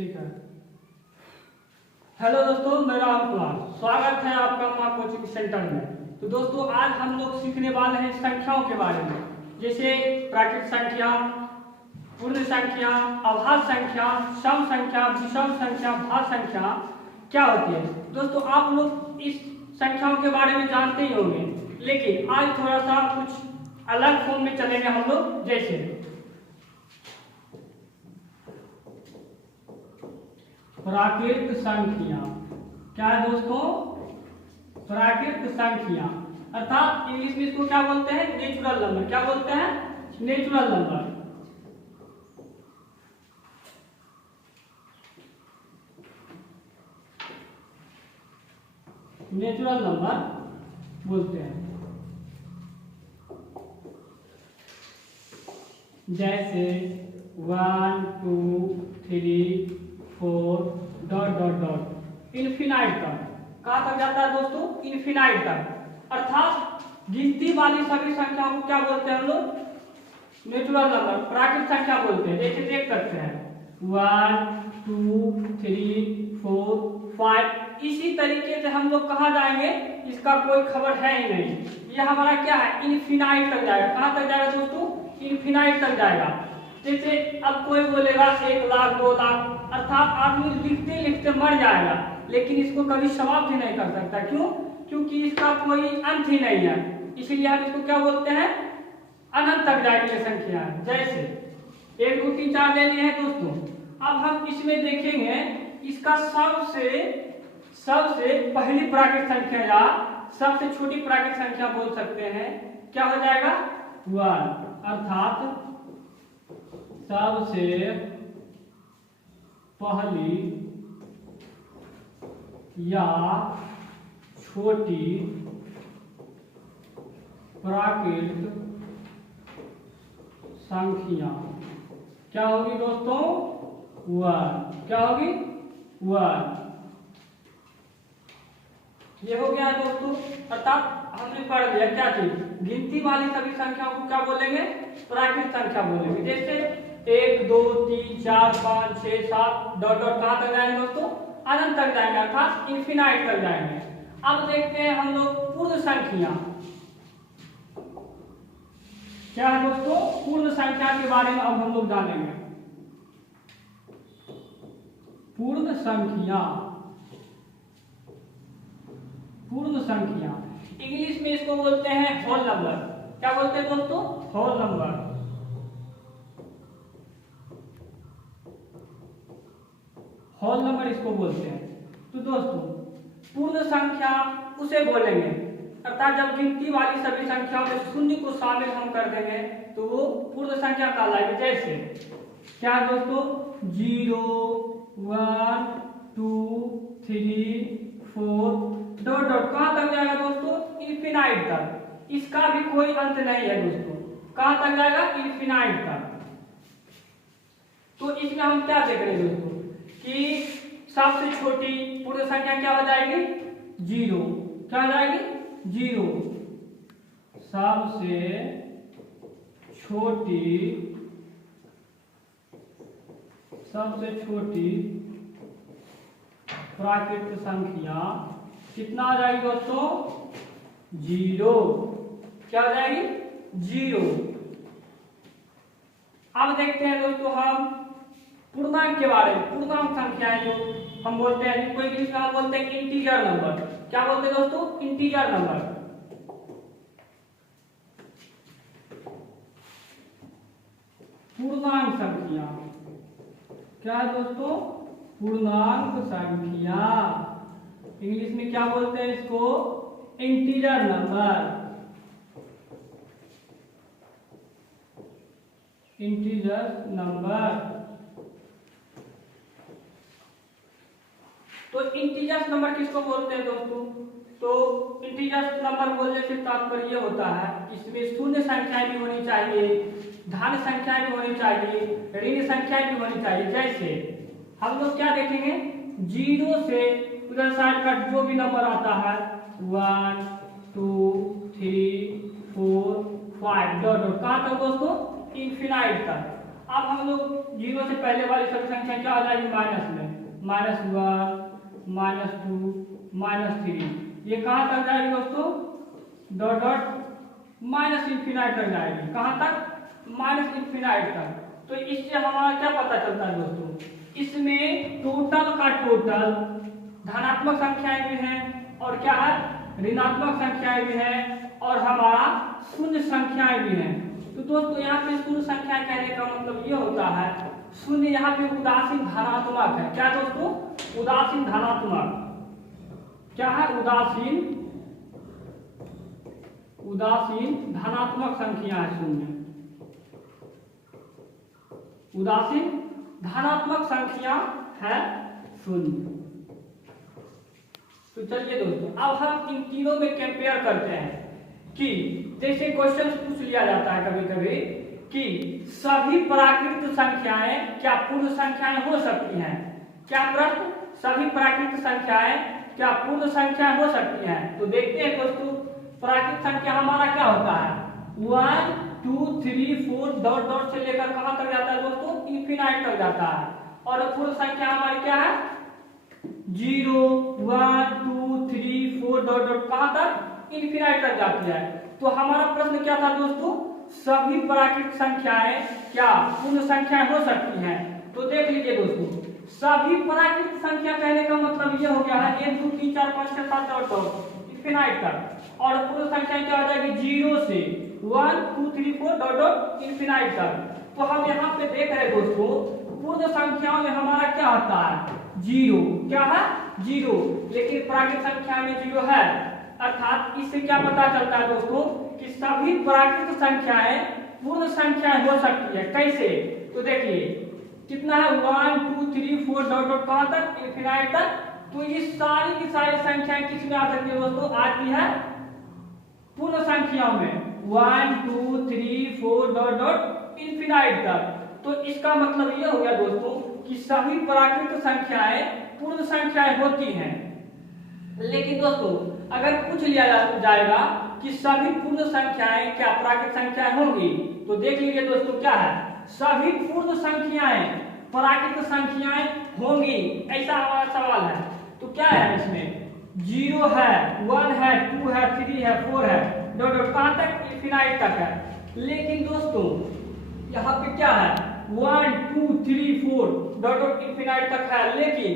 ठीक है। हेलो दोस्तों, मेरा नाम कुमार, स्वागत है आपका माँ कोचिंग सेंटर में। तो दोस्तों, आज हम लोग सीखने वाले हैं संख्याओं के बारे में, जैसे प्राकृत संख्या, पूर्ण संख्या, अभाज्य संख्या, सम संख्या, विषम संख्या, भाज्य संख्या क्या होती है। दोस्तों, आप लोग इस संख्याओं के बारे में जानते ही होंगे, लेकिन आज थोड़ा सा कुछ अलग फॉर्म में चलेंगे हम लोग। जैसे प्राकृत संख्या क्या है दोस्तों? प्राकृत संख्या अर्थात इंग्लिश में इसको क्या बोलते हैं? Natural number. क्या बोलते हैं? Natural number. नेचुरल नंबर बोलते हैं। जैसे 1 2 3 4 डॉट डॉट डॉट इनफिनाइट तक। कहाँ तक जाता है दोस्तों? इनफिनाइट तक। अर्थात गिनती वाली सभी संख्याओं को क्या बोलते हैं हम लोग? नेचुरल नंबर, प्राकृत संख्या बोलते हैं। जैसे देख सकते हैं 1 2 3 4 5। इसी तरीके से हम लोग कहाँ जाएंगे इसका कोई खबर है ही नहीं। यह हमारा क्या है? इनफिनाइट तक जाएगा। कहाँ तक जाएगा दोस्तों? इनफिनाइट तक जाएगा। जैसे अब कोई बोलेगा 1 लाख 2 लाख, अर्थात आदमी लिखते लिखते मर जाएगा, लेकिन इसको कभी समाप्त ही नहीं कर सकता। क्यों? क्योंकि इसका कोई अंत ही नहीं है। इसीलिए हम इसको क्या बोलते हैं? अनंत तक जाएगी ये संख्या। जैसे 1 2 3 4 ले लिए हैं दोस्तों। अब हम इसमें देखेंगे इसका सबसे पहली प्राकृत संख्या या सबसे छोटी प्राकृत संख्या बोल सकते हैं। क्या हो जाएगा? 1। अर्थात सबसे पहली या छोटी प्राकृत संख्या क्या होगी दोस्तों? 1। क्या होगी? 1। ये हो गया दोस्तों। अर्थात हमने पढ़ लिया क्या चीज? गिनती वाली सभी संख्याओं को क्या बोलेंगे? प्राकृत संख्या बोलेंगे। जैसे 1 2 3 4 5 6 7 डॉट डॉट कहाँ तक जाएंगे दोस्तों? अनंत तक जाएंगे, अर्थात इनफिनाइट तक जाएंगे। अब देखते हैं हम लोग पूर्ण संख्या क्या है दोस्तों। पूर्ण संख्या के बारे में अब हम लोग जानेंगे। पूर्ण संख्या, पूर्ण संख्या इंग्लिश में इसको बोलते हैं होल नंबर। क्या बोलते हैं दोस्तों? Whole number. होल नंबर इसको बोलते हैं। तो दोस्तों, पूर्ण संख्या उसे बोलेंगे अर्थात जब गिनती वाली सभी संख्याओं में शून्य को शामिल हम कर देंगे तो वो पूर्ण संख्या कहलाएगी। जैसे क्या दोस्तों? 0 1 2 3 4 डॉट डॉट कहाँ तक जाएगा दोस्तों? इनफिनाइट तक। इसका भी कोई अंत नहीं है दोस्तों। कहाँ तक जाएगा? इनफिनाइट तक। तो इसमें हम क्या देख रहे हैं दोस्तों कि सबसे छोटी पूर्ण संख्या क्या हो जाएगी? 0। क्या हो जाएगी? 0। सबसे छोटी प्राकृत संख्या कितना आ जाएगी दोस्तों? 0। क्या हो जाएगी? 0। अब देखते हैं दोस्तों हम पूर्णांक के बारे में। पूर्णांक संख्याएं जो हम बोलते हैं, जिनको इंग्लिश में हम बोलते हैं इंटीजर नंबर। क्या बोलते हैं दोस्तों? Integer number. पूर्णांक संख्या क्या है दोस्तों? पूर्णांक संख्या इंग्लिश में क्या बोलते हैं इसको? Integer number. Integer number. तो इंटीजर्स नंबर किसको बोलते हैं दोस्तों? तो इंटीजर्स नंबर बोलने से तात्पर्य होता है इसमें शून्य संख्याएं भी होनी चाहिए, धन संख्याएं भी होनी चाहिए, ऋण संख्याएं भी होनी चाहिए। जैसे हम लोग क्या देखेंगे? 0 से उधर साइड का जो भी नंबर आता है 1 2 3 4 5 डॉट डॉट कहाँ तक दोस्तों? इनफिनाइट तक। अब हम लोग 0 से पहले वाली सभी संख्या क्या हो जाएगी माइनस में, -1 -2 -3, ये कहाँ तक जाएगी दोस्तों, डॉट डॉट माइनस इंफिनाइट तक जाएगी। कहाँ तक, माइनस इंफिनाइट तक। तो इससे हमारा क्या पता चलता है दोस्तों, इसमें टोटल का टोटल धनात्मक संख्याएं भी हैं और क्या है, ऋणात्मक संख्याएं भी हैं और हमारा शून्य संख्याएं भी हैं। तो दोस्तों यहाँ पे शून्य संख्या कहने का मतलब ये होता है, शून्य यहाँ पे उदासीन धनात्मक है। क्या दोस्तों, उदासीन धनात्मक, क्या है, उदासीन धनात्मक संख्या है शून्य, उदासीन धनात्मक संख्या है शून्य। तो चलिए दोस्तों अब हम इन तीनों में कंपेयर करते हैं कि जैसे क्वेश्चन पूछ लिया जाता है कभी कभी कि सभी प्राकृत संख्याएं क्या पूर्ण संख्याएं हो सकती हैं। क्या प्रश्न, सभी प्राकृत संख्याएं क्या पूर्ण संख्याएं हो सकती हैं। तो देखते हैं दोस्तों, प्राकृत संख्या हमारा क्या होता है, 1 2 3 4 डॉट डॉट से लेकर कहां तक जाता है दोस्तों, इंफिनाइट तक जाता है। और पूर्ण संख्या हमारी क्या है, 0 1 2 3 4 डॉट डॉट कहां तक, इंफिनाइट तक जाती है। तो हमारा प्रश्न क्या था दोस्तों, सभी प्राकृत संख्याएं क्या पूर्ण संख्याएं हो सकती हैं। तो देख लीजिए दोस्तों, सभी प्राकृत संख्या कहने का मतलब ये हो गया है 1 2 3 4 5 6 7 डॉट डॉट इंफिनाइट तक। और पूर्ण संख्या क्या हो जाएगी, 0 से 1 2 3 4 डॉट डॉट इंफिनाइट तक। तो हम यहाँ पे देख रहे हैं दोस्तों, पूर्ण संख्याओं में हमारा क्या होता है, 0, क्या है, 0, लेकिन प्राकृत संख्या में 0 है। अर्थात इससे क्या पता चलता है दोस्तों कि सभी प्राकृत संख्याएं पूर्ण संख्याएं हो सकती है। कैसे, तो देखिए कितना है, 1 2 3 4 डॉट डॉट कहां तक, इंफिनाइट तक। तो ये सारी की सारी संख्याएं किस में आ सकती है दोस्तों, आती है पूर्ण संख्याओं में, 1 2 3 4 डॉट डॉट इंफिनाइट तक। तो इसका मतलब ये हो गया दोस्तों कि सभी प्राकृत संख्याएं पूर्ण संख्याएं होती हैं। लेकिन दोस्तों अगर पूछ लिया जाएगा कि सभी पूर्ण संख्याएं क्या प्राकृत संख्याएं होंगी, तो देख लीजिए दोस्तों क्या है, सभी पूर्ण संख्याएं प्राकृत संख्याएं होंगी, ऐसा हमारा सवाल है। तो क्या है इसमें, 0 है, 1 है, 2 है, 3 है, 4 है, डॉट डॉट कहां तक, इंफिनाइट तक है। लेकिन दोस्तों यहाँ पे क्या है, 1 2 3 4 डॉट डॉट इंफिनाइट तक है। लेकिन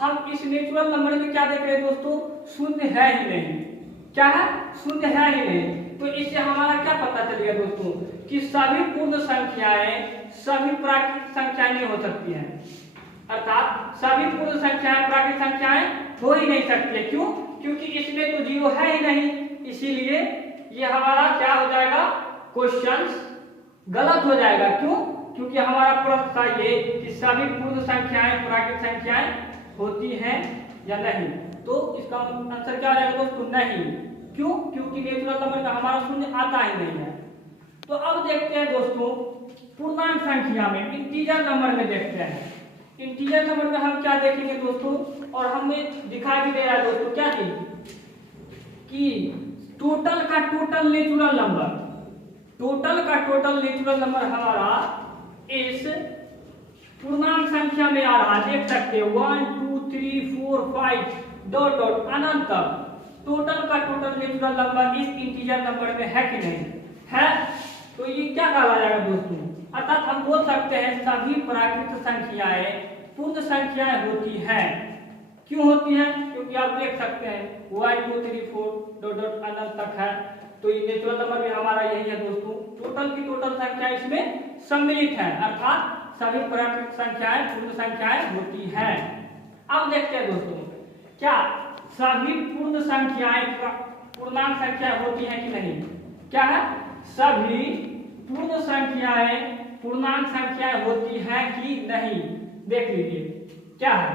हम इस नेचुरल नंबर में क्या देख रहे हैं दोस्तों, शून्य है ही नहीं। क्या है, शून्य है ही नहीं। तो इससे हमारा क्या पता चलेगा दोस्तों कि सभी पूर्ण संख्याएं सभी प्राकृत संख्याएं नहीं हो सकती हैं। अर्थात सभी पूर्ण संख्याएं प्राकृत संख्याएं हो ही नहीं सकती। क्यों, क्योंकि इसमें तो 0 है ही नहीं। इसीलिए ये हमारा क्या हो जाएगा, क्वेश्चन गलत हो जाएगा। क्यों, क्योंकि हमारा प्रश्न था ये कि सभी पूर्ण संख्याएं प्राकृत संख्याएं होती हैं या नहीं। तो इसका आंसर क्या आ जाएगा दोस्तों, नहीं। क्यों, क्योंकि नेचुरल नंबर में हमारा शून्य आता ही नहीं है। तो अब देखते हैं दोस्तों पूर्णांक संख्या में, इंटीजर नंबर में देखते हैं। इंटीजर नंबर में हम क्या देखेंगे दोस्तों, और हमने दिखाई भी दे रहा है दोस्तों क्या चीज, कि टोटल का टोटल नेचुरल नंबर, टोटल का टोटल नेचुरल नंबर हमारा इस पूर्णांक संख्या में आ रहा है। देख सकते हैं 1 2 3 4 5 डॉट डॉट अनंत तक टोटल का टोटल नेचुरल नंबर इस इंटीजर नंबर में है कि नहीं है। तो ये क्या कहा जाएगा दोस्तों, अर्थात हम बोल सकते हैं सभी प्राकृत संख्याएं पूर्ण संख्याएं होती हैं। क्यों होती हैं, क्योंकि आप देख सकते हैं 1 2 3 4 डॉट डॉट अनंत तक है। तो ये नेचुरल नंबर में हमारा यही है दोस्तों, टोटल की टोटल संख्या इसमें सम्मिलित है। अर्थात सभी प्राकृत संख्याएं पूर्ण संख्याएं होती हैं। अब देखते हैं दोस्तों क्या सभी पूर्ण संख्याएं पूर्णांक संख्या होती हैं कि नहीं। क्या है, सभी पूर्ण संख्याएं पूर्णांक संख्याएं होती हैं कि नहीं। देख लीजिए क्या है,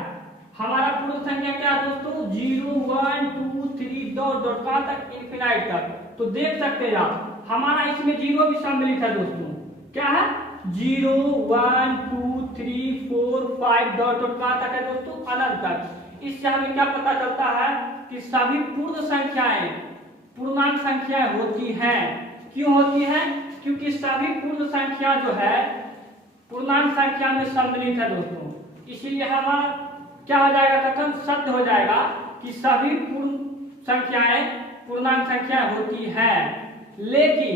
हमारा पूर्ण संख्या क्या है दोस्तों, 0 1 2 3 डॉट डॉट कहां तक, इंफिनाइट तक। तो देख सकते हैं आप हमारा इसमें 0 भी सम्मिलित है दोस्तों। क्या है, 0 1 2 3 4 5 डॉट डॉट कहां तक है दोस्तों, अनंत तक। इससे हमें क्या पता चलता है कि सभी पूर्ण संख्याएं पूर्णांक संख्याएं होती हैं। क्यों होती हैं, क्योंकि सभी पूर्ण संख्या जो है पूर्णांक संख्या में सम्मिलित है दोस्तों, इसीलिए हमारा क्या हो जाएगा, कथन सत्य हो जाएगा कि सभी पूर्ण संख्याएं पूर्णांक संख्या होती है। लेकिन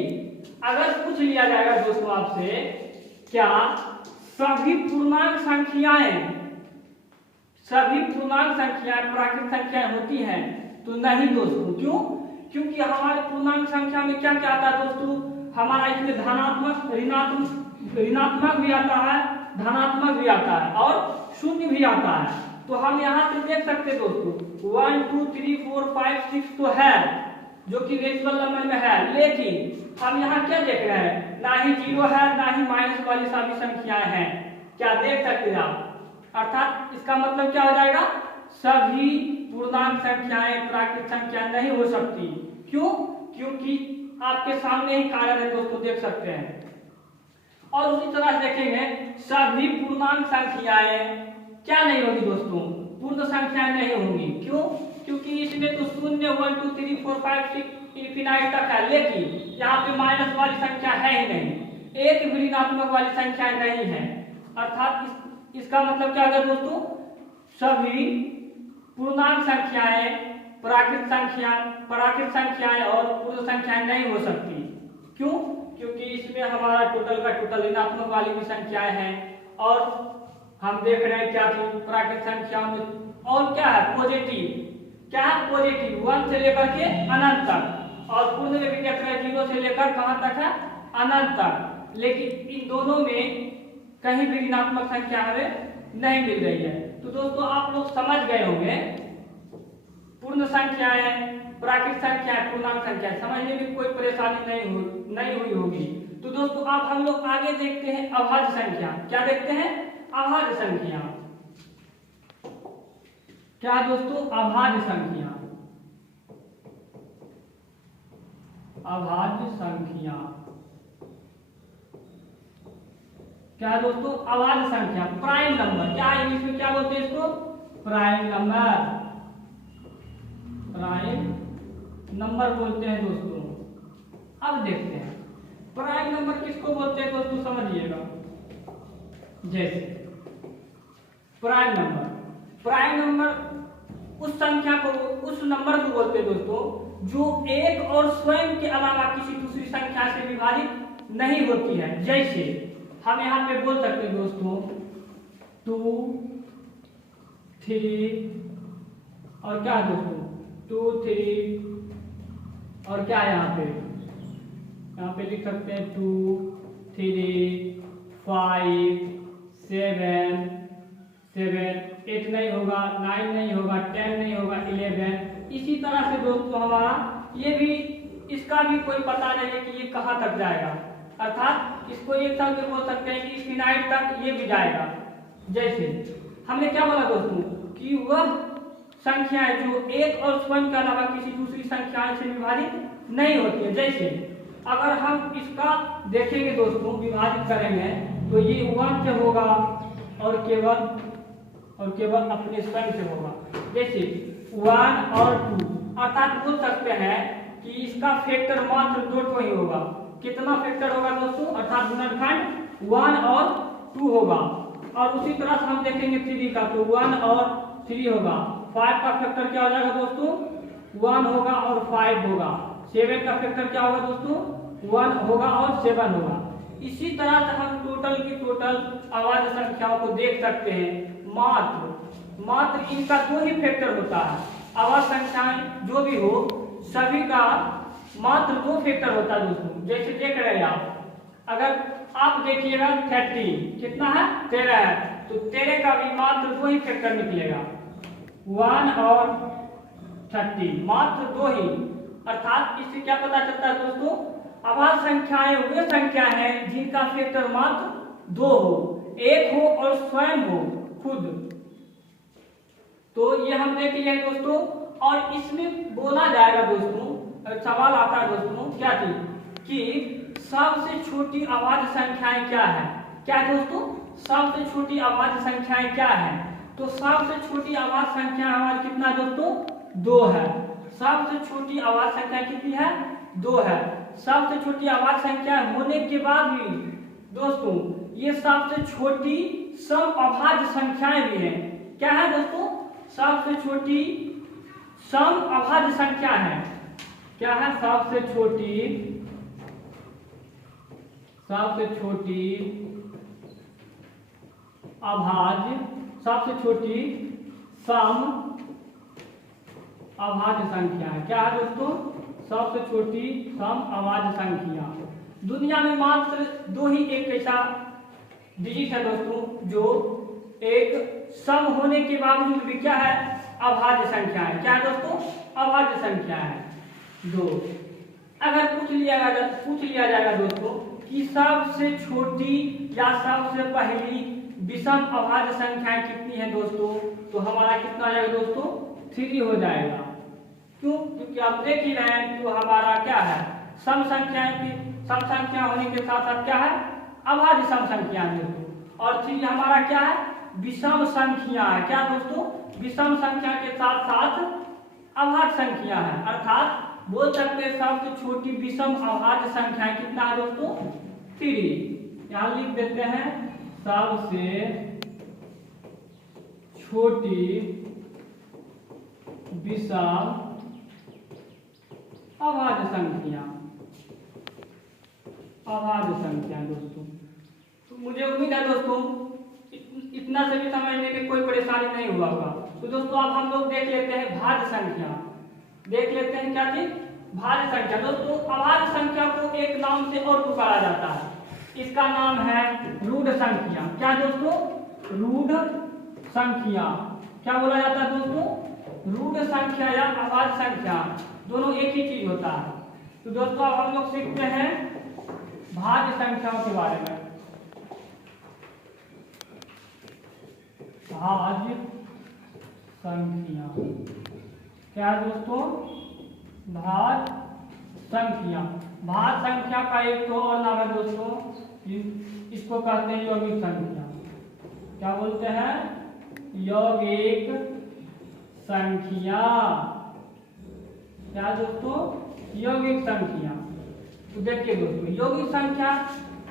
अगर पूछ लिया जाएगा दोस्तों आपसे, क्या सभी पूर्णांक संख्याएं प्राकृत संख्याएं होती हैं? तो नहीं दोस्तों। क्यों? क्योंकि हमारे पूर्णांक संख्या में क्या क्या आता है दोस्तों, हमारा इसमें धनात्मक ऋणात्मक भी आता है, धनात्मक भी आता है और शून्य भी आता है। तो हम यहाँ से देख सकते हैं दोस्तों 1 2 3 4 5 6 तो है जो कि नेचुरल नंबर में है, लेकिन हम यहाँ क्या देख रहे हैं, ना ही जीरो है ना ही माइनस वाली सभी संख्याएं हैं। क्या देख सकते हैं आप? अर्थात इसका मतलब क्या हो जाएगा, सभी पूर्णांक संख्याएं प्राकृत संख्या नहीं हो सकती। क्यों? क्योंकि आपके सामने ही कारण है दोस्तों, देख सकते हैं। और उसी तरह देखेंगे सभी पूर्णांक संख्याएं क्या नहीं होगी दोस्तों, पूर्ण संख्याएं नहीं होंगी। क्यों? क्योंकि इसमें तो 0 1 2 3 4 5 6 इंफिनाइट तक है, लेकिन यहाँ पे माइनस वाली संख्या है ही नहीं, एक भी ऋणात्मक वाली संख्या नहीं है। अर्थात इसका मतलब क्या होगा दोस्तों, सभी पूर्णांक संख्याएं प्राकृत संख्याएं और पूर्ण संख्याएं नहीं हो सकती। क्यों? क्योंकि इसमें हमारा टोटल का टोटल ऋणात्मक वाली भी संख्याएं हैं, और हम देख रहे हैं क्या थी प्राकृत संख्याओं में, और क्या है पॉजिटिव, क्या है पॉजिटिव 1 से लेकर के अनंत तक, और पूर्ण में भी देख रहे हैं 0 से लेकर कहां तक है, अनंत तक। लेकिन इन दोनों में कहीं भी ऋणात्मक संख्या हमें नहीं मिल रही है। तो दोस्तों आप लोग समझ गए होंगे, पूर्ण संख्याएं प्राकृत संख्याएं पूर्णांक संख्याएं समझने में कोई परेशानी नहीं हुई होगी। तो दोस्तों अब हम लोग आगे देखते हैं अभाज्य संख्या। क्या देखते हैं? अभाज्य संख्या। क्या दोस्तों? अभाज्य संख्या। अभाज्य संख्या क्या दोस्तों? अभाज्य संख्या, प्राइम नंबर। क्या इंग्लिश में क्या बोलते हैं इसको? Prime number. प्राइम नंबर बोलते हैं दोस्तों। अब देखते हैं प्राइम नंबर किसको बोलते हैं दोस्तों, समझिएगा। जैसे प्राइम नंबर उस संख्या को, उस नंबर को बोलते हैं दोस्तों जो एक और स्वयं के अलावा किसी दूसरी संख्या से विभाजित नहीं होती है। जैसे हम यहाँ पे बोल सकते हैं दोस्तों 2 3 और क्या दोस्तों 2 3 और क्या यहाँ पे लिख सकते हैं 2 3 5 7 8 नहीं होगा, 9 नहीं होगा, 10 नहीं होगा, 11। इसी तरह से दोस्तों हमारा ये भी, इसका भी कोई पता नहीं है कि ये कहाँ तक जाएगा। अर्थात इसको एक तरह से बोल सकते हैं कि इनफिनाइट तक ये भी जाएगा। जैसे हमने क्या बोला दोस्तों कि वह संख्याएं जो एक और स्वयं के अलावा किसी दूसरी संख्या से विभाजित नहीं होती है। जैसे अगर हम इसका देखेंगे दोस्तों, विभाजित करेंगे तो ये 1 से होगा और केवल अपने स्वयं से होगा। जैसे 1 और 2, अर्थात बोल सकते हैं कि इसका फैक्टर मात्र 2 ही होगा। कितना फैक्टर होगा दोस्तों? अर्थात गुणनखंड 1 और 2 होगा। और उसी तरह से हम देखेंगे 3 का, तो 1 और 3 होगा। 5 का फैक्टर क्या हो जाएगा दोस्तों? 1 होगा और 5 होगा। 7 का फैक्टर क्या होगा दोस्तों? 1 होगा और 7 होगा। इसी तरह से हम टोटल की टोटल अभाज्य संख्याओं को देख सकते हैं। मात्र इनका 2 ही फैक्टर होता है। अभाज्य संख्याएं जो भी हो सभी का मात्र 2 फैक्टर होता है दोस्तों। जैसे देख रहे हैं आप, अगर आप देखिएगा 30 कितना है? 13 है, तो 13 का भी मात्र 2 ही फैक्टर निकलेगा, 1 और 30, मात्र 2 ही। अर्थात इससे क्या पता चलता है दोस्तों, अभाज्य संख्याएं वे संख्या हैं जिनका फैक्टर मात्र 2 हो, 1 हो और स्वयं हो खुद। तो ये हम देख लिया दोस्तों। और इसमें बोला जाएगा दोस्तों, सवाल आता है दोस्तों क्या थी कि सबसे छोटी अभाज्य संख्याएं क्या है? क्या दोस्तों? सबसे छोटी अभाज्य संख्याएं क्या है? तो सबसे छोटी अभाज्य संख्या हमारी कितना दोस्तों? 2 है। सबसे छोटी अभाज्य संख्या कितनी है? 2 है। सबसे छोटी अभाज्य संख्या होने के बाद भी दोस्तों ये सबसे छोटी सम अभाज्य संख्याएं भी हैं। क्या है दोस्तों? सबसे छोटी सम अभाज्य संख्या है। क्या है? सबसे छोटी अभाज्य, सबसे छोटी सम अभाज्य संख्या है। क्या है दोस्तों? सबसे छोटी सम अभाज्य संख्या। दुनिया में मात्र दो ही एक ऐसा डिजिट है दोस्तों जो एक सम होने के बावजूद भी क्या है? अभाज्य संख्या है। क्या है दोस्तों? अभाज्य संख्या है दो। अगर पूछ लिया जाएगा दोस्तों कि सबसे छोटी या सबसे पहली विषम अभाज्य संख्याएं कितनी है दोस्तों, तो हमारा कितना आ जाएगा दोस्तों? 3 हो जाएगा। क्यों? क्योंकि आप देख ही रहे हैं तो हमारा क्या है? सम संख्या होने के साथ साथ क्या है? अभाज्य सम संख्या है दोस्तों। और 3 हमारा क्या है? विषम संख्या है। क्या दोस्तों? विषम संख्या के साथ साथ अभाज्य संख्या है। अर्थात बोल सकते हैं सबसे छोटी विषम अभाज्य संख्या कितना है दोस्तों? 3। यहां लिख देते हैं सबसे छोटी विषम अभाज्य संख्या दोस्तों। तो मुझे उम्मीद है दोस्तों इतना से भी समझने में कोई परेशानी नहीं हुआ होगा। तो दोस्तों अब हम लोग देख लेते हैं भाज्य संख्या। देख लेते हैं क्या चीज? भाज्य संख्या। दोस्तों अभाज्य संख्या को एक नाम से और पुकारा जाता है। इसका नाम है रूढ़ संख्या। क्या दोस्तों? रूढ़ संख्या। क्या बोला जाता है दोस्तों? रूढ़ संख्या या अभाज्य संख्या, दोनों एक ही चीज होता है। तो दोस्तों अब हम लोग सीखते हैं भाज्य संख्याओं के बारे में। भाज्य संख्या क्या है दोस्तों? भाज्य संख्या। भाज्य संख्या का एक तो और नाम है दोस्तों, इसको कहते हैं यौगिक संख्या। क्या बोलते हैं? यौगिक संख्या। क्या दोस्तों? यौगिक संख्या। तो देखिए दोस्तों यौगिक संख्या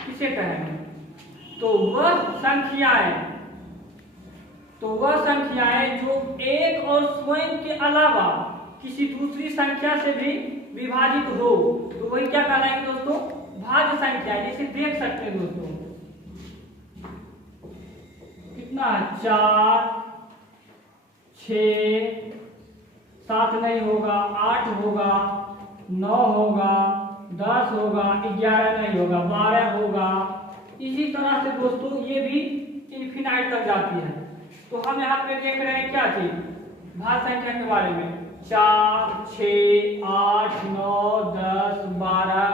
किसे कहेंगे? तो वह संख्याएं जो एक और स्वयं के अलावा किसी दूसरी संख्या से भी विभाजित हो, तो वही क्या कहलाएंगे दोस्तों? भाज्य संख्या। जैसे देख सकते हैं दोस्तों कितना है? 4, 6, 7 नहीं होगा, 8 होगा, 9 होगा, 10 होगा, 11 नहीं होगा, 12 होगा। इसी तरह से दोस्तों ये भी इनफिनाइट तक जाती है। तो हम यहाँ पे देख रहे हैं क्या चीज? भाज्य संख्या के बारे में। 4, 6, 8, 9, 10, 12,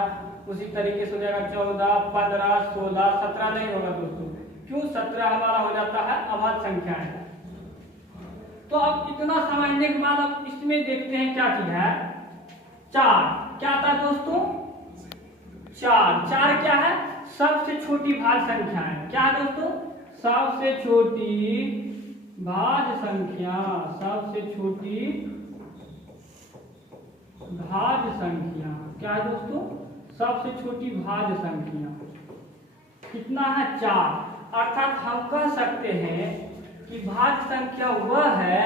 उसी तरीके से हो जाएगा 14, 15, 16, 17 नहीं होगा दोस्तों। क्यों? 17 हमारा हो जाता है अभाज्य संख्या है। तो अब इतना समझने के बाद अब इसमें देखते हैं क्या चीज है? 4 क्या था दोस्तों? 4 क्या है? सबसे छोटी भाज्य संख्या है। क्या है दोस्तों? सबसे छोटी भाज्य संख्या। सबसे छोटी भाज्य संख्या। क्या है दोस्तों? सबसे छोटी भाज्य संख्या कितना है? 4। अर्थात हम कह सकते हैं कि भाज्य संख्या वह है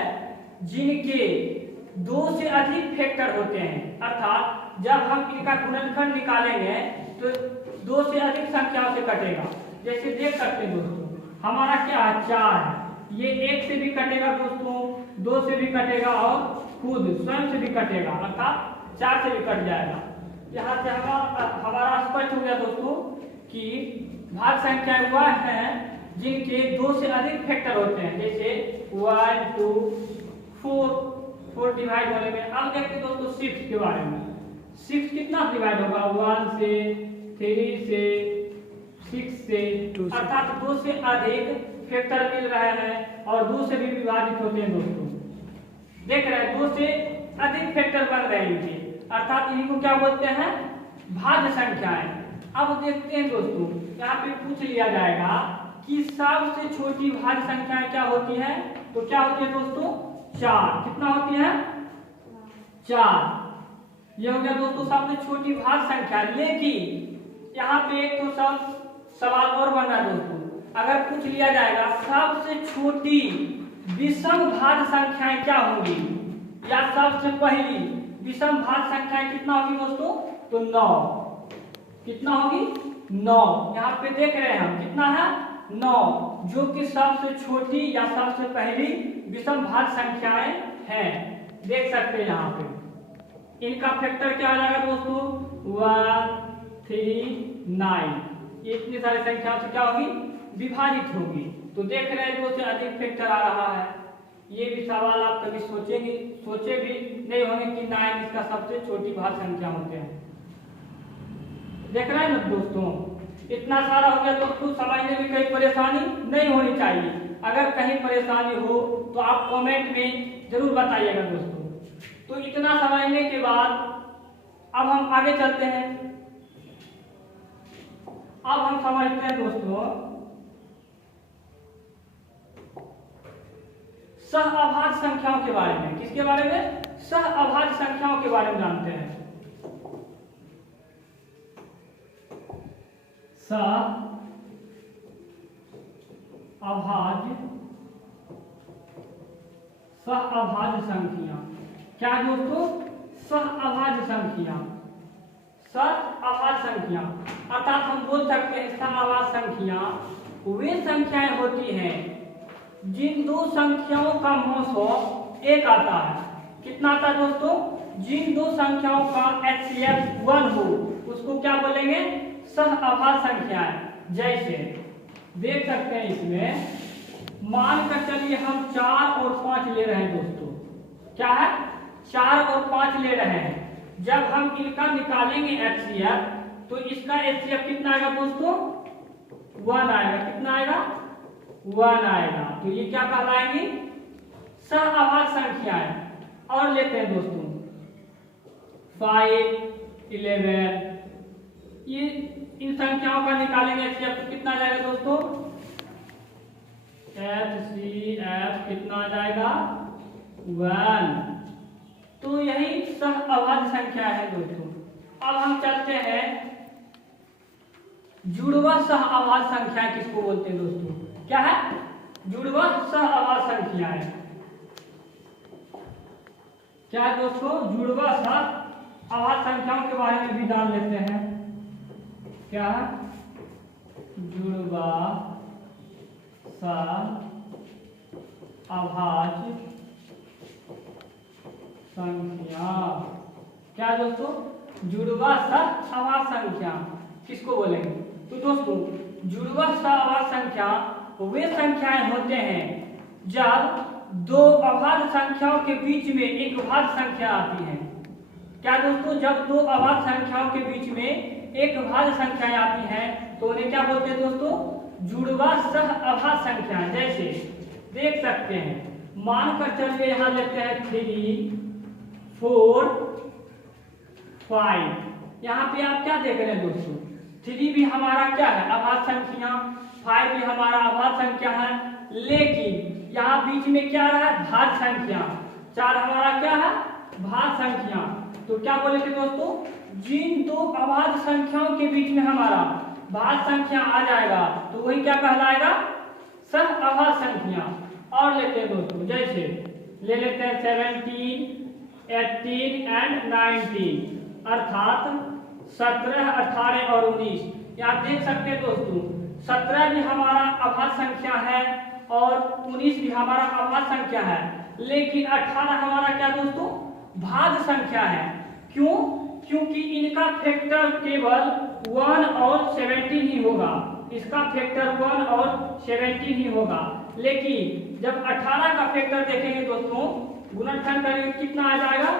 जिनके 2 से अधिक फैक्टर होते हैं। अर्थात जब हम इनका गुणनखंड निकालेंगे तो 2 से अधिक संख्याओं से कटेगा। जैसे देख सकते हैं दोस्तों हमारा क्या है? 4 है। ये 1 से भी कटेगा दोस्तों, 2 से भी कटेगा और खुद स्वयं से भी कटेगा, अर्थात 4 से भी कट जाएगा। यहाँ से हमारा स्पष्ट हो गया दोस्तों कि भाज्य संख्या वह है जिनके 2 से अधिक फैक्टर होते हैं। जैसे 1, 2, 4 डिवाइड होने में। अब देखते हैं दोस्तों 6 के बारे में। 6 कितना डिवाइड होगा? 1 से, 3 से, 6 से, अर्थात 2 से अधिक फैक्टर मिल रहे हैं और 2 से भी विभाजित होते हैं दोस्तों। देख रहे हैं 2 से अधिक फैक्टर बन रहे हैं इनके, अर्थात इन्हीं को क्या बोलते हैं? भाज्य संख्याएं। अब देखते हैं दोस्तों यहाँ पे पूछ लिया जाएगा कि सबसे छोटी भाज्य संख्याएं क्या होती है? तो क्या होती है दोस्तों? 4। कितना होती है? 4। ये हो गया दोस्तों सबसे छोटी भाज्य संख्या। लेकिन यहाँ पे एक तो सवाल और बन रहा है दोस्तों, अगर पूछ लिया जाएगा सबसे छोटी विषम भाज्य संख्याएं क्या होंगी, या सबसे पहली विषम भाज्य संख्याएं कितना होगी दोस्तों, तो 9। कितना होगी, 9। यहाँ पे देख रहे हैं हम कितना है, 9, जो कि सबसे छोटी या सबसे पहली विषम भाज्य संख्याएं हैं। देख सकते हैं यहाँ पे इनका फैक्टर क्या आ जाएगा दोस्तों, 1 3 9। ये इतनी सारी संख्याओं से क्या होगी, विभाजित होगी। तो देख रहे हैं दोस्तों अधिक फैक्टर आ रहा है। ये भी सवाल आप कभी सोचे भी नहीं होंगे कि 9 इसका सबसे छोटी भाज्य संख्या होते हैं। देख रहे हैं ना दोस्तों, इतना सारा हो गया दोस्तों, समझने में कोई परेशानी नहीं होनी चाहिए। अगर कहीं परेशानी हो तो आप कमेंट में जरूर बताइएगा दोस्तों। तो इतना समझने के बाद अब हम आगे चलते हैं। अब हम समझते हैं दोस्तों सहअभाज्य संख्याओं के बारे में। किसके बारे में, सहअभाज्य संख्याओं के बारे में जानते हैं। सहअभाज्य संख्या क्या दोस्तों, सहअभाज्य संख्या। सहअभाज्य संख्या अर्थात हम बोल सकते हैं सहअभाज्य संख्या वे संख्याएं होती हैं जिन दो संख्याओं का मौसम एक आता है। कितना आता है दोस्तों, जिन दो संख्याओं का HCF 1 हो उसको क्या बोलेंगे, सहअभाज्य संख्याएं। जैसे देख सकते हैं इसमें मान कर चलिए हम 4 और 5 ले रहे हैं दोस्तों। क्या है, 4 और 5 ले रहे हैं। जब हम इनका निकालेंगे HCF तो इसका HCF कितना आएगा दोस्तों, 1 आएगा। कितना आएगा, 1 आएगा। तो ये क्या कहलाएंगी, सहअभाज्य संख्याएं। और लेते हैं दोस्तों 5 11। ये इन संख्याओं का निकालेंगे HCF तो कितना आ जाएगा दोस्तों, HCF कितना आ जाएगा, 1। तो यही सहअभाज्य संख्या है दोस्तों। अब हम चलते हैं जुड़वा सहअभाज्य संख्या किसको बोलते हैं दोस्तों, क्या है, जुड़वा सहअभाज्य संख्याएं। क्या है दोस्तों, जुड़वा सहअभाज्य संख्याओं के बारे में भी जान लेते हैं। क्या है, जुड़वा सहअभाज्य संख्या। क्या दोस्तों, जुड़वा सहअभाज्य संख्या किसको बोलेंगे, तो दोस्तों जुड़वा सहअभाज्य संख्या वे संख्याएं होते हैं जब दो अभाज्य संख्याओं के बीच में एक भाज्य संख्या आती है। क्या दोस्तों, जब दो अभाज्य संख्याओं के बीच में एक भाज्य संख्याएं आती हैं तो उन्हें क्या बोलते हैं दोस्तों, जुड़वा सहअभाज्य संख्या। जैसे देख सकते हैं मान कर चलिए यहाँ लेते हैं 3 4 5। यहाँ पे आप क्या देख रहे हैं दोस्तों, 3 भी हमारा क्या है, अभाज्य संख्या, 5 भी हमारा अभाज्य संख्या है। लेकिन यहाँ बीच में क्या रहा है, भाज्य संख्या। 4 हमारा क्या है, भाज्य संख्या। तो क्या बोलेंगे दोस्तों, जिन दो अभाज्य संख्याओं के बीच में हमारा भाज्य संख्या आ जाएगा तो वही क्या कहलाएगा, सहअभाज्य संख्या। और लेते हैं दोस्तों, जैसे ले लेते हैं 17 18 एंड 19 अर्थात 17 18 और 19। यहाँ देख सकते हैं दोस्तों 17 भी हमारा अभाज्य संख्या है और 19 भी हमारा अभाज्य संख्या है। लेकिन 18 हमारा क्या दोस्तों, भाज्य संख्या है। क्यों, क्योंकि इनका फैक्टर केवल 1 और 17 ही होगा। इसका फैक्टर 1 और 17 ही होगा। लेकिन जब 18 का फैक्टर देखेंगे दोस्तों, गुणनखंड करेंगे कितना आ जाएगा,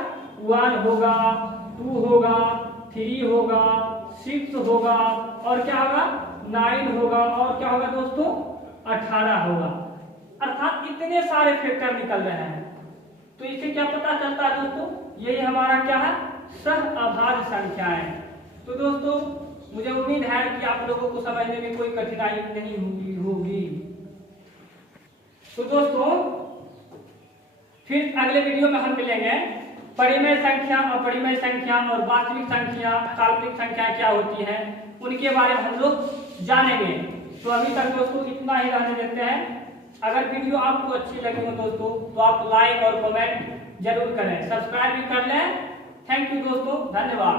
1 होगा, 2 होगा, 3 होगा, 6 होगा और क्या होगा, 9 होगा और क्या होगा दोस्तों, 18 होगा। अर्थात इतने सारे फैक्टर निकल रहे हैं। तो इससे क्या पता चलता है दोस्तों, यही हमारा क्या है, सहअभाज्य संख्याएं। तो दोस्तों मुझे उम्मीद है कि आप लोगों को समझने में कोई कठिनाई नहीं होगी। तो दोस्तों फिर अगले वीडियो में हम मिलेंगे। परिमेय संख्या, अपरिमेय संख्या और वास्तविक संख्या, काल्पनिक संख्या क्या होती है, उनके बारे में हम लोग जानेंगे। तो अभी तक दोस्तों इतना ही रहने देते हैं। अगर वीडियो आपको अच्छी लगी हो दोस्तों तो आप लाइक और कमेंट जरूर करें, सब्सक्राइब भी कर लें। थैंक यू दोस्तों, धन्यवाद।